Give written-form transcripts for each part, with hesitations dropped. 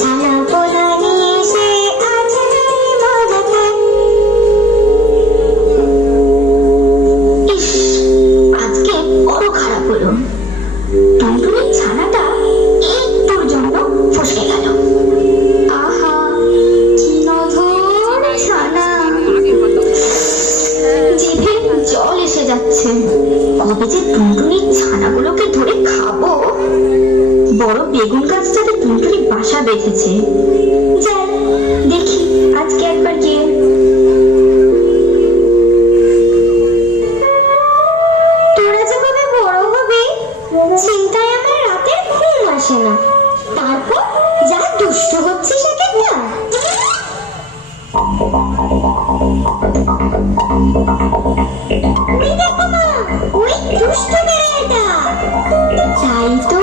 ছানা পোনা নিয়ে এসে আছে মজাতে। ইস, আজকে বড় খারাপ হলো। টুনটুনির ছানাটা একটুর জন্য ফসকে গেল। আহা, কি নধর ছানা, জিভে জল এসে যাচ্ছে। কবে যে টুনটুনির ছানাগুলোকে ধরে খাবো। বড় বেগুন গাছটাতে টুনটুনি বাসা বেঁধেছে। যাই দেখি আজকে একবার গিয়ে। তোরা যে কবে বড় হবে চিন্তায় আমার রাতের ঘুম আসে না। তারপর যা দুষ্ট হচ্ছিস একটা। ওই দেখো মা, ওই দুষ্ট বেড়ালটা। তাই তো,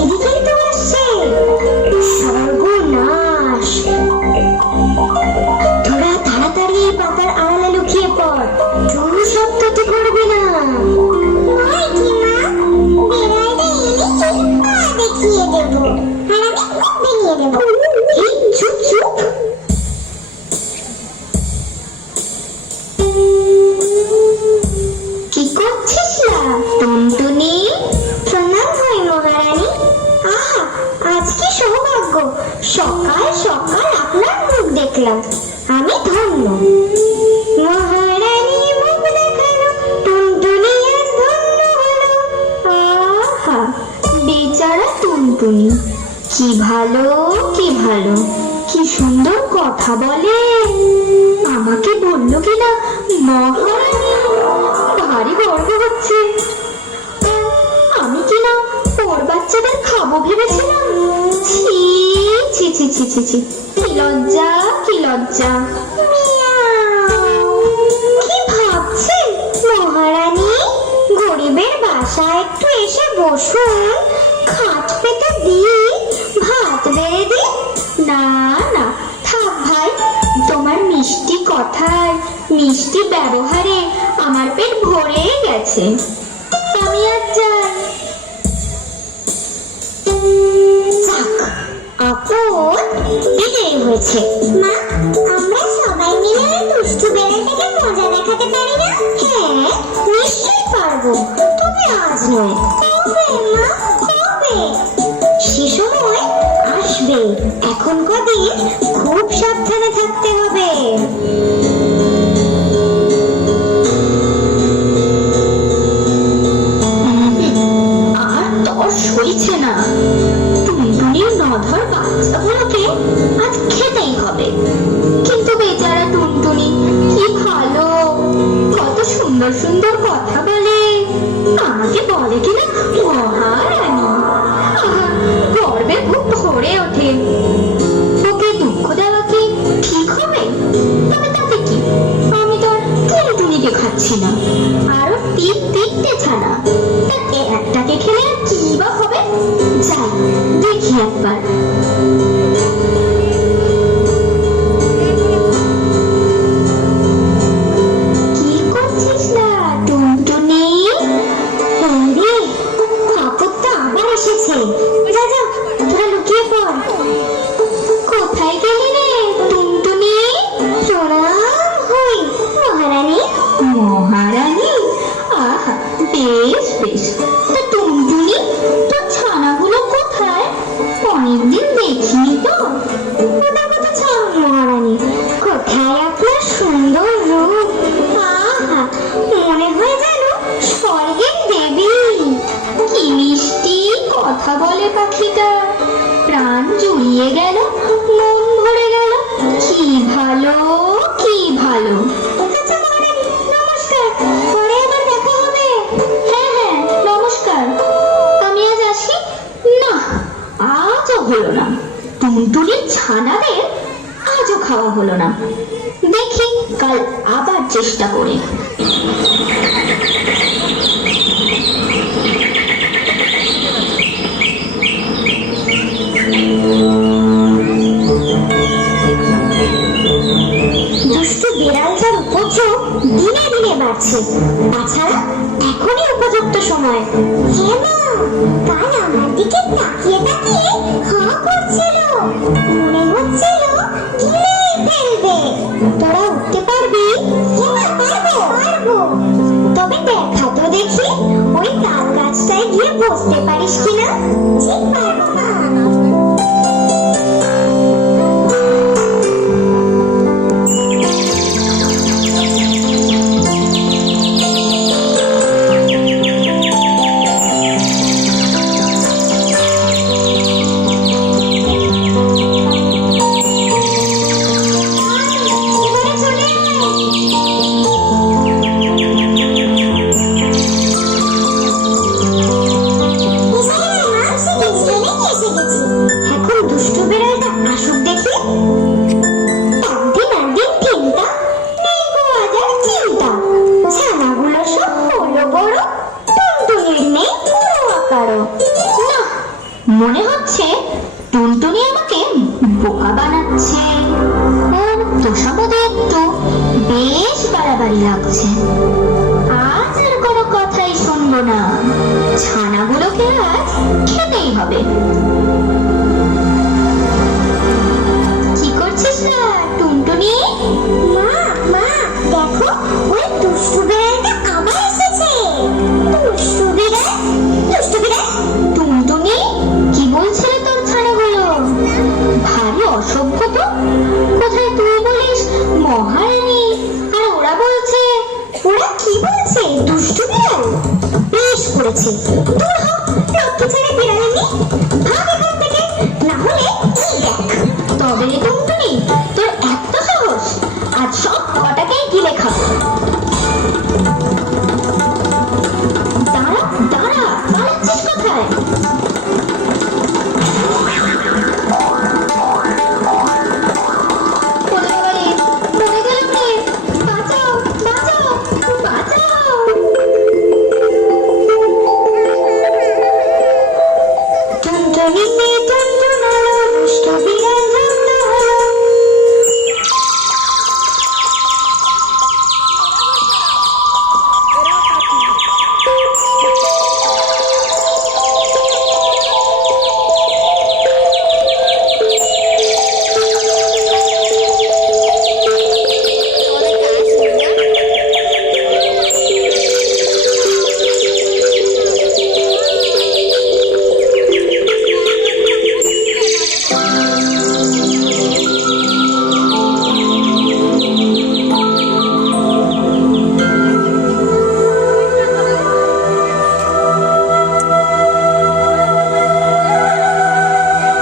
এদিকেই তো আসছে। সর্বনাশ! তোরা তাড়াতাড়ি এই পাতার আড়ালে লুকিয়ে পড়, কেউ শব্দটি করবে না। দেখিয়ে দেবো, আর আমি খুব ভেঙে দেবো। এই চুপ চুপ। কি করছিস না টুনটুনি? প্রণাম হয় মহারানী। আহা, আজ কি সৌভাগ্য, সকাল সকাল আপনার মুখ দেখলাম, আমি ধন্য। মহারানী মুখ দেখালো, টুনটুনি আজ ধন্য হলো। আহা, বেচারা টুনটুনি, কি ভালো কি ভালো, কি সুন্দর কথা বলে। আমাকে বললো কিনা মহারানী, ভারী গর্ব হচ্ছে। আমি কিনা ওর বাচ্চাদের খাবো ভেবেছিলাম। ছি ছি ছি ছি ছি ছি, কি লজ্জা কি লজ্জা। কি ভাবছেন মহারানী? গরিবের বাসায় একটু এসে বসুন, খাট পেতে দিই, ভাত বেড়ে দিই। না না, থাক ভাই, তোমার মিষ্টি কথায় মিষ্টি ব্যবহারে আমার পেট ভরে গেছে। আমি আর যাই। যাক, আপদ বিদায় হয়েছে। মা, আমরা সবাই মিলে ওই দুষ্টু বেড়ালটাকে মজা দেখাতে পারি না? হ্যাঁ, নিশ্চয়ই পারবো, তবে আজ নয়। কবে মা, কবে? সে সময় আসবে। এখন কদিন খুব সাবধানে থাকতে হবে। আর তর সইছে না। টুনটুনির নধর বাচ্চাগুলোকে আজ খেতেই হবে। কিন্তু বেচারা টুনটুনি কি ভালো, কত সুন্দর সুন্দর কথা বলে। আমাকে বলে কিনা মহারানী। আহা, গর্বে বুক ভরে ওঠে। ওকে দুঃখ দেওয়া কি ঠিক হবে? তবে তাতে কি, আমি তো আর টুনটুনিকে খাচ্ছি না। আরো তিনটে ছানা, তাতে একটাকে খেলে আর কি বা হবে। যাই দেখি একবার। কি করছিস না টুনটুনি? রে, আপদ তো আবার এসেছে। যা যা, তোরা লুকিয়ে পড়। কোথায় গেলি রে টুনটুনি? প্রণাম হই মহারানী। মহারানী? আহা, বেশ বেশ। তা টুনটুনি, তোর ছানাগুলো কোথায়? অনেকদিন দেখিনি তো। ওটা কথা ছাড়ুন মহারানী, কোথায় আপনার সুন্দর রূপ। আহা, মনে হয় যেন স্বর্গের দেবী। কি মিষ্টি কথা বলে পাখিটা, প্রাণ জুড়িয়ে গেল, মন ভরে গেল। কি ভালো কি ভালো। আচ্ছা মহারানী, নমস্কার, পরে আবার দেখা হবে। হ্যাঁ হ্যাঁ, নমস্কার, আমি আজ আসি। না, আজও হলো না। টুনটুনির ছানাদের আজও খাওয়া হলো না। দেখি কাল আবার চেষ্টা করে। দুষ্টু বিড়ালটার উপযোগ দিনে দিনে বাড়ছে। তাছাড়া এখনই উপযুক্ত সময়। হ্যাঁ মা, কাল আমার দিকে তাকিয়ে তাকিয়ে হাঁ করছিল। বুঝি পারবো না। এবারে চলে আয়। এখন দুষ্টু বিড়ালটা আসুক দেখি। একদিন একদিন চিন্তা নেই গো আজ আর চিন্তা। ছানাগুলো সব হলো বড়, টুনটুনির নেই কোনো আকারও। না, মনে হচ্ছে টুনটুনি আমাকে বোকা বানাচ্ছে। ওর তোষামোদে একটু বেশ বাড়াবাড়ি লাগছে। আজ আর কোনো কথাই শুনবো না, ছানাগুলোকে আজ খেতেই হবে। কি করছিস না টুনটুনি? মা মা দেখো, ওই দুষ্টু বিড়ালটা আবার এসেছে। দুষ্টু বিড়াল, দুষ্টু বিড়াল। টুনটুনি, কি বলছিলে তোর ছানাগুলো? ভারী অসভ্য তো। কোথায় তুই বলিস মহারানী, আর ওরা বলছে। ওরা কি বলছে? দুষ্টু বিড়াল বেশ করেছে। দূর হ, লক্ষ্মী ছেড়ে বিড়ালিনি। ভাগ এখান থেকে, না হলে এই দেখ। তবে রে টুনটুনি, তোর এত সাহস, আজ সব কটাকেই গিলে খাবো। দাঁড়া দাঁড়া, পালাচ্ছিস কোথায়? ওরে বাবারে, মরে গেলাম রে। বাঁচাও বাঁচাও বাঁচাও। টুনটুনি